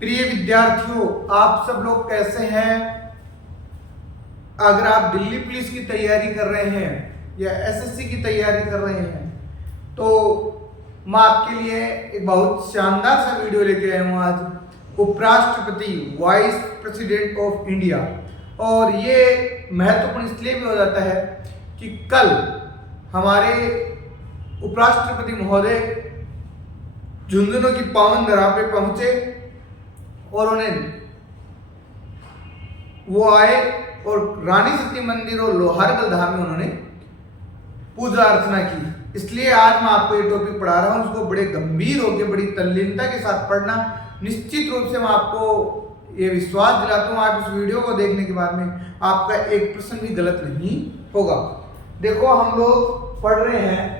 प्रिय विद्यार्थियों, आप सब लोग कैसे हैं? अगर आप दिल्ली पुलिस की तैयारी कर रहे हैं या एसएससी की तैयारी कर रहे हैं तो मैं आपके लिए एक बहुत शानदार सा वीडियो लेके आया हूँ आज। उपराष्ट्रपति, वाइस प्रेसिडेंट ऑफ इंडिया। और ये महत्वपूर्ण इसलिए भी हो जाता है कि कल हमारे उपराष्ट्रपति महोदय झुंझुनू की पावन धरा पे पहुंचे और वो आए और रानी सती मंदिर और लोहारगढ़ धाम में उन्होंने पूजा अर्चना की। इसलिए आज मैं आपको ये टॉपिक पढ़ा रहा हूँ। उसको बड़े गंभीर होकर, बड़ी तल्लीनता के साथ पढ़ना। निश्चित रूप से मैं आपको ये विश्वास दिलाता हूँ, आप इस वीडियो को देखने के बाद में आपका एक प्रश्न भी गलत नहीं होगा। देखो, हम लोग पढ़ रहे हैं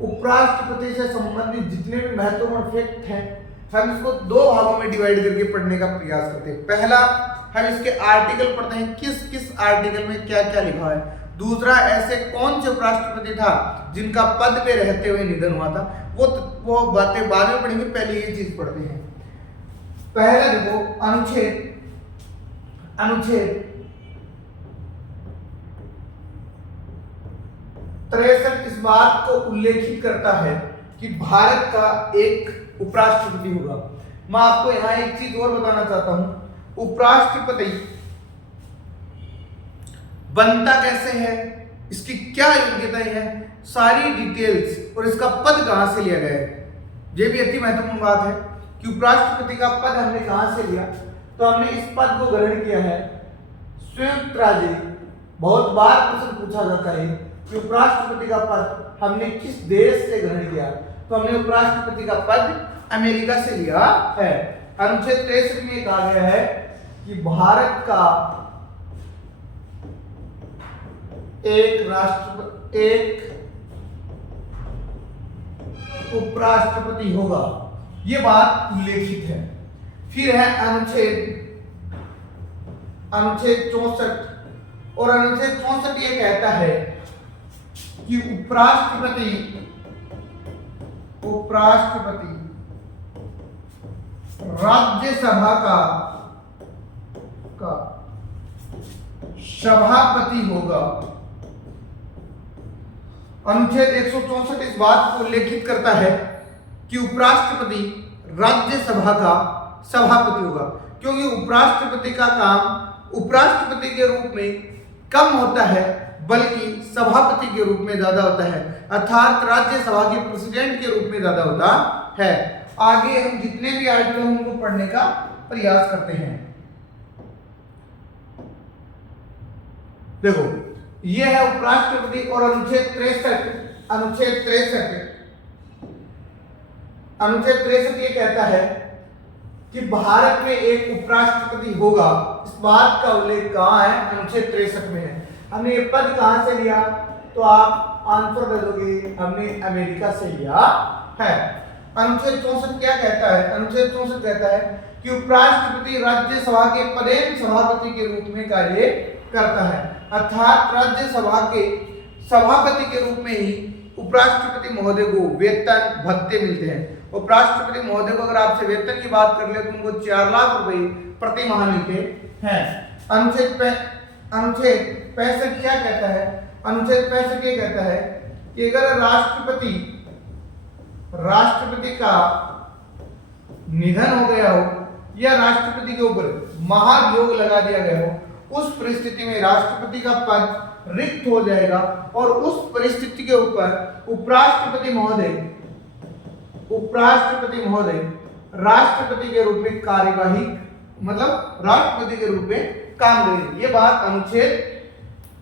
उपराष्ट्रपति से संबंधित जितने भी महत्वपूर्ण फैक्ट हैं, हम इसको दो भागों में डिवाइड करके पढ़ने का प्रयास करते हैं। पहला, हम इसके आर्टिकल पढ़ते हैं, किस किस आर्टिकल में क्या क्या लिखा है। दूसरा, ऐसे कौन से उपराष्ट्रपति था जिनका पद पे रहते हुए निधन हुआ था। वो बातें बाद में पढ़ेंगे, पहले ये चीज पढ़ते हैं। पहला देखो, अनुच्छेद 63 इस बात को उल्लेखित करता है कि भारत का एक उपराष्ट्रपति होगा। मैं आपको यहां एक चीज और बताना चाहता हूं, उपराष्ट्रपति बनता कैसे है, इसकी क्या योग्यताएं हैं, सारी डिटेल्स और इसका पद कहां से लिया गया है। यह भी अति महत्वपूर्ण बात है कि उपराष्ट्रपति का पद हमने कहां से लिया। तो हमने इस पद को ग्रहण किया है संयुक्त राज्य। बहुत बार प्रश्न पूछा जाता है कि उपराष्ट्रपति का पद हमने किस देश से ग्रहण किया। तो हमने उपराष्ट्रपति का पद अमेरिका से लिया है। अनुच्छेद 63 में कहा गया है कि भारत का एक उपराष्ट्रपति होगा, यह बात उल्लेखित है। फिर है अनुच्छेद 64। और अनुच्छेद 64 यह कहता है कि उपराष्ट्रपति राज्यसभा का सभापति होगा। अनुच्छेद 164 इस बात को उल्लेखित करता है कि उपराष्ट्रपति राज्यसभा का सभापति होगा, क्योंकि उपराष्ट्रपति का काम उपराष्ट्रपति के रूप में कम होता है बल्कि सभापति के रूप में ज्यादा होता है, अर्थात राज्यसभा के प्रेसिडेंट के रूप में ज्यादा होता है। आगे हम जितने भी आर्टिकल हैं उनको पढ़ने का प्रयास करते हैं। देखो, यह है उपराष्ट्रपति। और अनुच्छेद 63 ये कहता है कि भारत में एक उपराष्ट्रपति होगा। इस बात का उल्लेख कहाँ है? अनुच्छेद 63 में है। हमने ये पद कहां से लिया? तो आप आंसर दे दोगे, हमने अमेरिका से लिया है। अनुच्छेद 64 क्या कहता है? अनुच्छेद 64 कहता है कि उपराष्ट्रपति राज्यसभा के पदेन सभापति के रूप में कार्य करता है, अर्थात राज्यसभा के सभापति के रूप में ही उपराष्ट्रपति महोदय को वेतन भत्ते मिलते हैं। उपराष्ट्रपति महोदय को अगर आपसे वेतन की बात कर ले तो उनको 4 लाख रुपए प्रति माह मिलते हैं। अनुच्छेद 65 क्या कहता है? अनुच्छेद 65 ये कहता है कि अगर राष्ट्रपति का निधन हो गया हो या राष्ट्रपति के ऊपर महाभियोग लगा दिया गया हो, उस परिस्थिति में राष्ट्रपति का पद रिक्त हो जाएगा और उस परिस्थिति के ऊपर उपराष्ट्रपति महोदय राष्ट्रपति के रूप में कार्यवाही, मतलब राष्ट्रपति के रूप में काम करेंगे। ये बात अनुच्छेद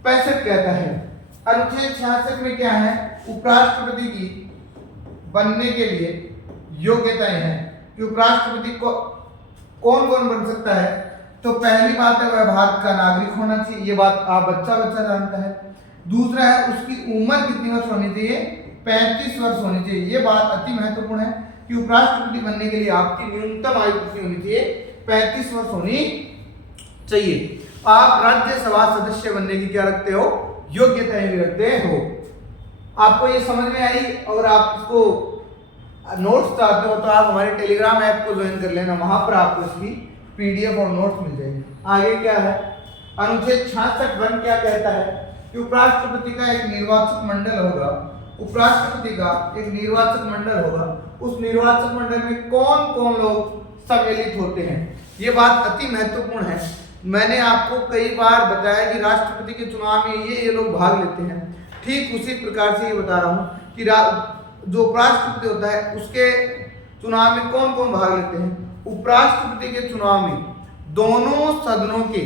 65 कहता है। अनुच्छेद 66 में क्या है? उपराष्ट्रपति की बनने के लिए योग्यताएं हैं कि उपराष्ट्रपति को कौन कौन बन सकता है। तो पहली बात है, वह भारत का नागरिक होना चाहिए। ये बात आप बच्चा जानता है। दूसरा है, उसकी उम्र कितनी वर्ष होनी चाहिए? 35 वर्ष होनी चाहिए। ये बात अति महत्वपूर्ण है कि उपराष्ट्रपति बनने के लिए आपकी न्यूनतम आयु कितनी होनी चाहिए? 35 वर्ष होनी चाहिए। आप राज्यसभा सदस्य बनने की क्या रखते हो? योग्यताएं भी रखते हो। आपको ये समझ में आई और आप इसको नोट्स चाहते हो तो आप हमारे टेलीग्राम ऐप को ज्वाइन कर लेना, वहां पर आपको इसकी पीडीएफ और नोट्स मिल जाएंगे। आगे क्या है, अनुच्छेद 66(1) क्या कहता है कि उपराष्ट्रपति का एक निर्वाचक मंडल होगा। उपराष्ट्रपति का एक निर्वाचक मंडल होगा, उस निर्वाचक मंडल में कौन कौन लोग सम्मिलित होते हैं। ये बात अति महत्वपूर्ण है। मैंने आपको कई बार बताया कि राष्ट्रपति के चुनाव में ये लोग भाग लेते हैं, ठीक उसी प्रकार से ये बता रहा हूँ कि जो उपराष्ट्रपति होता है उसके चुनाव में कौन कौन भाग लेते हैं। उपराष्ट्रपति के चुनाव में दोनों सदनों के,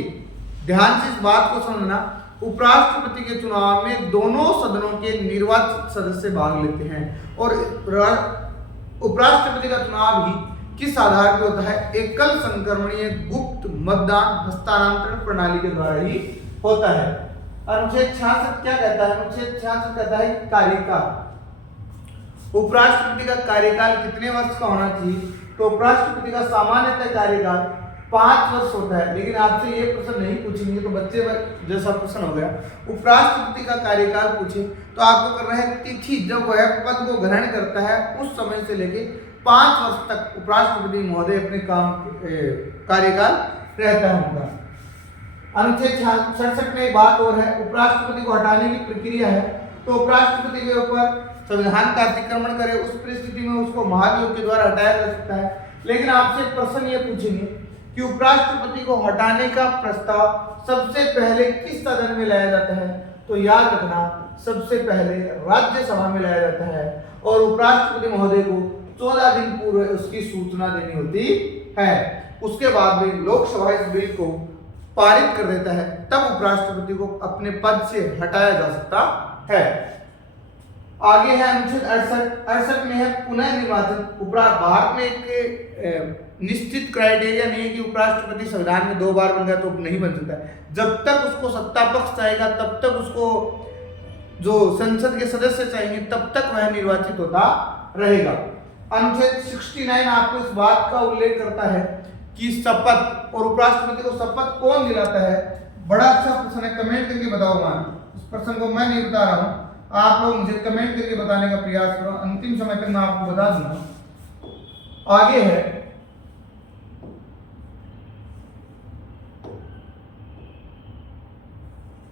ध्यान से इस बात को समझना, उपराष्ट्रपति के चुनाव में दोनों सदनों के निर्वाचित सदस्य भाग लेते हैं। और उपराष्ट्रपति का चुनाव भी किस आधार पर होता है, एकल संक्रमणीय गुप्त मतदान हस्तांतरण प्रणाली के द्वारा ही होता है। अनुच्छेद 66 क्या कहता है, अनुच्छेद 66 कहता है कार्यकाल। उपराष्ट्रपति का कार्यकाल कितने वर्ष का होना चाहिए, तो उपराष्ट्रपति का सामान्यतः कार्यकाल 5 वर्ष होता है। लेकिन आपसे ये प्रश्न नहीं पूछेंगे तो बच्चे जैसा प्रश्न हो गया, उपराष्ट्रपति का कार्यकाल पूछे तो आपको करना है तिथि जब वह पद को ग्रहण करता है उस समय से लेके 5 वर्ष तक उपराष्ट्रपति महोदय अपने कार्यकाल रहता है उनका। अनुच्छेद 66 में एक बात और है, उपराष्ट्रपति को हटाने की प्रक्रिया है। तो उपराष्ट्रपति के ऊपर संविधान का अतिक्रमण करे उस परिस्थिति में उसको महाभियोग के द्वारा हटाया जा सकता है। लेकिन आपसे प्रश्न ये पूछेंगे कि उपराष्ट्रपति को हटाने का प्रस्ताव सबसे पहले किस सदन में लाया जाता है, तो याद रखना सबसे पहले राज्यसभा में लाया जाता है और उपराष्ट्रपति महोदय को 14 दिन पूर्व उसकी सूचना देनी होती है। उसके बाद में लोकसभा इस बिल को पारित कर देता है, तब उपराष्ट्रपति को अपने पद से हटाया जा सकता है। आगे है अनुच्छेद 68 में है पुनः निर्वाचन। भारत में एक निश्चित क्राइटेरिया नहीं है कि उपराष्ट्रपति संविधान में 2 बार बन गया तो नहीं बन सकता है। जब तक उसको सत्ता पक्ष चाहेगा तब तक उसको जो संसद के सदस्य चाहेंगे तब तक वह निर्वाचित होता रहेगा। अनुच्छेद 69 आपको इस बात का उल्लेख करता है कि शपथ और उपराष्ट्रपति को शपथ कौन दिलाता है। बड़ा अच्छा प्रश्न है, कमेंट करके बताओ। इस प्रश्न को मैं नहीं बता रहा हूँ, आप लोग मुझे कमेंट करके बताने का प्रयास करो, अंतिम समय तक मैं आपको बता दूंगा। आगे है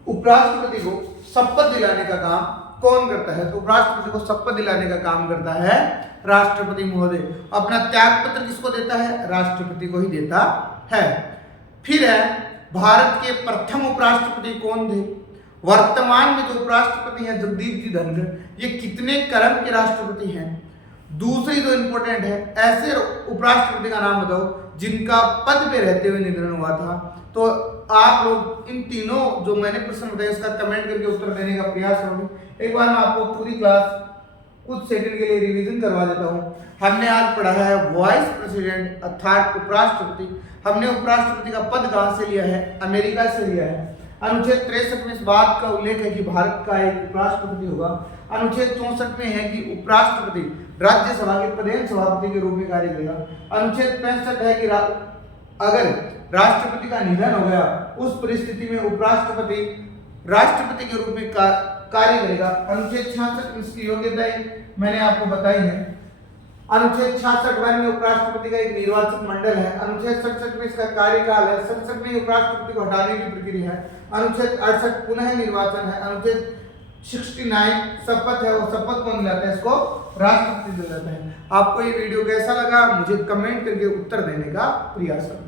उपराष्ट्रपति को शपथ दिलाने का काम कौन करता है, तो उपराष्ट्रपति को शपथ दिलाने का काम करता है राष्ट्रपति महोदय। अपना त्याग पत्र किसको देता है, राष्ट्रपति को ही देता है। फिर है भारत के प्रथम उपराष्ट्रपति कौन थे। वर्तमान में जो उपराष्ट्रपति हैं जगदीप जी धनखड़, ये कितने क्रम के राष्ट्रपति हैं। दूसरी जो इंपॉर्टेंट है, ऐसे उपराष्ट्रपति का नाम बताओ जिनका पद पे रहते हुए निधन हुआ था। तो आप लोग इन तीनों जो मैंने प्रश्न बताए इसका कमेंट करके उत्तर देने का प्रयास करोगे। एक बार मैं आपको पूरी क्लास कुछ सेकंड के लिए रिवीजन करवा देता हूँ। हमने आज पढ़ा है वाइस प्रेसिडेंट अर्थात उपराष्ट्रपति। हमने उपराष्ट्रपति का पद कहाँ से लिया है, अमेरिका से लिया है। अनुच्छेद 63 में इस बात का उल्लेख है कि भारत का एक उपराष्ट्रपति होगा। अनुच्छेद 64 में है कि उपराष्ट्रपति राज्यसभा के प्रधान सभापति के रूप में कार्य करेगा। अनुच्छेद 65 है कि अगर राष्ट्रपति का निधन हो गया उस परिस्थिति में उपराष्ट्रपति राष्ट्रपति के रूप में कार्य करेगा। अनुच्छेद 66 में इसकी योग्यताएं मैंने आपको बताई है। अनुच्छेद 66 में उपराष्ट्रपति का एक निर्वाचक मंडल है। अनुच्छेद 67 में इसका कार्यकाल है। 67 में उपराष्ट्रपति को हटाने की प्रक्रिया है। अनुच्छेद 68 पुनः निर्वाचन है। अनुच्छेद 69 शपथ है, वो शपथ कौन दिलाता है, इसको राष्ट्रपति दिलाता है। आपको ये वीडियो कैसा लगा मुझे कमेंट करके उत्तर देने का प्रयास करें।